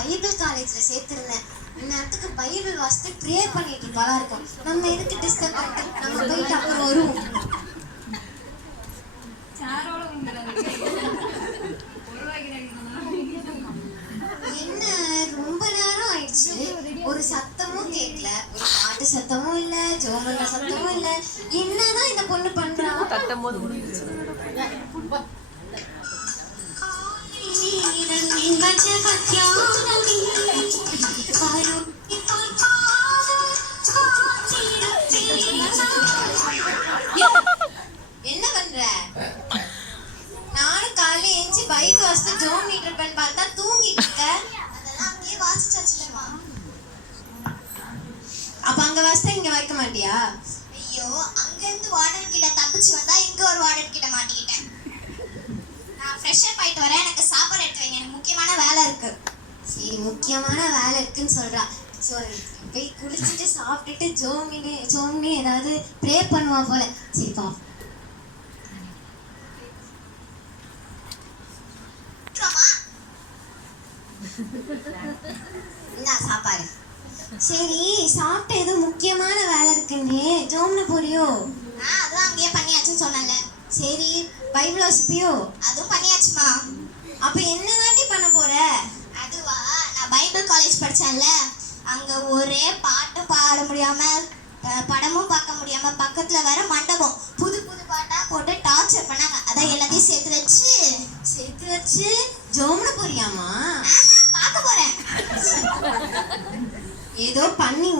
Bible காலேஜ்ல சேர்த்திருந்தேன். இந்நேரத்துக்கு Bible வாசித்து ப்ரே பண்ணிட்டு இருப்பாளா இருக்கும். நம்ம எதுக்கு டிஸ்டர்ப் பண்ணிட்டு நம்ம போயிட்டு அப்புறம் வருவோம். என்ன ரொம்ப நேரம் ஆயிடுச்சு, ஒரு சத்தமும் கேட்கல, ஒரு பாட்டு சத்தமும் இல்ல, ஜோமல்ல சத்தமும் இல்ல. என்னதான் இந்த பொண்ணு பண்றா? என்ன பண்ற? நானும் காலையில எஞ்சி பைக் வாசித்து ஜோம் மீட்டர் பார்த்தா தூங்கிட்டு இருக்க. அதெல்லாம் அங்கேயே வாசிச்சாச்சுலமா. அப்ப அங்க வாசித்தா இங்க வைக்க மாட்டியா? ஐயோ, அங்க இருந்து வார்டன் கிட்ட தப்பிச்சு வந்தா இங்க ஒரு வார்டன் கிட்ட மாட்டிக்கிட்டேன். நான் ஃப்ரெஷ் அப் ஆயிட்டு வரேன், எனக்கு சாப்பாடு எடுத்து வைங்க, எனக்கு முக்கியமான வேலை இருக்கு. சரி, முக்கியமான வேலை இருக்குன்னு சொல்றா. போய் குளிச்சுட்டு சாப்பிட்டுட்டு ஜோம்னு ஏதாவது ப்ரே பண்ணுவா போல. சரிப்பா. சாப்பாடு. சரி, சாப்பிட்ட ஏதோ முக்கியமான வேலை இருக்குன்னு ஜோம்னு போறியோ? அதுவும் அங்கேயே பண்ணியாச்சுன்னு சொன்னல. சரி, பைபிள் வாசிப்பியோ? அதுவும் பண்ணியாச்சுமா. அப்ப என்னதாண்டி பண்ண போற? அதுவா, நான் பைபிள் காலேஜ் படிச்சேன்ல, அங்க ஒரே பாட்டு பாட முடியாம படமும் பார்க்க முடியாம பக்கத்துல வேற மண்டபம் புது புது பாட்டா போட்டு டார்ச்சர் பண்ணாங்க. அதான் எல்லாத்தையும் சேர்த்து வச்சு ஜோம்னு போறியாமா? பார்க்க போறேன். ஏதோ பண்ணி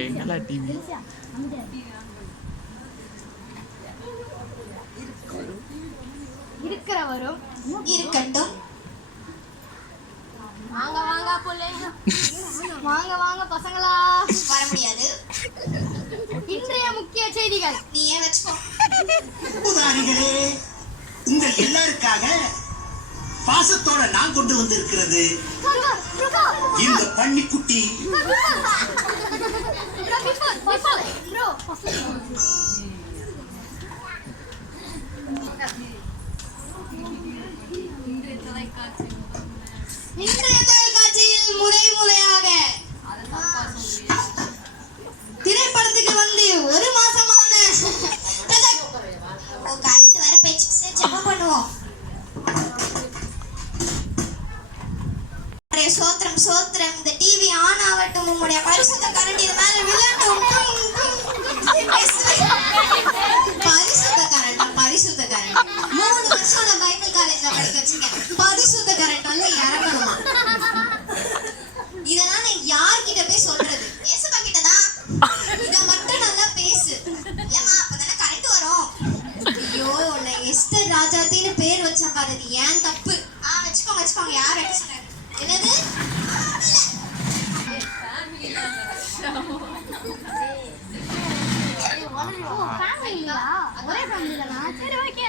என்னடா டிவி இருக்கிறவரும் இருக்கட்டும். வாங்க வாங்க பிள்ளைங்க, வாங்க வாங்க பசங்களா. வர முடியாது. இன்றைய முக்கிய செய்திகள் நீ ஏன் வச்சுக்கோ. உதாரிகளே, உங்கள் எல்லாருக்காக பாசத்தோட நான் கொண்டு வந்திருக்கிறது இந்த பன்னிக்குட்டி. இன்றைய தொலைக்காட்சியில் முறையாக திரைப்படத்துக்கு வந்து ஒரு மாசமான கரண்ட் வர பேச்சு ஜெபம் பண்ணுவோம். சோத்திரம் சோத்திரம், இந்த டிவி ஆன் ஆகட்டும், உங்களுடைய பரிசுத்த கரண்ட் இது மேல விழட்டும். பரிசுத்த கரண்ட் 3 வருஷம் நான் பைபிள் காலேஜ்ல படிக்க வச்சிருக்கேன். பரிசுத்த கரண்ட் வந்து இறங்கணுமா? இதெல்லாம் நான் யார்கிட்ட போய் சொல்றது? ஏசப்பா கிட்ட தான். இத மட்டும் நல்லா பேசு. ஏமா, அப்பதானே கரண்ட் வரும். ஐயோ, உன்னை எஸ்தர் ராஜாத்தின்னு பேர் வச்சா பாரு, ஏன் தப்பு. வச்சுக்கோங்க. யார் வைக்க சொன்னாரு? என்னது? ஒரே ஃபேமிலி தானா? சரி, ஓகே.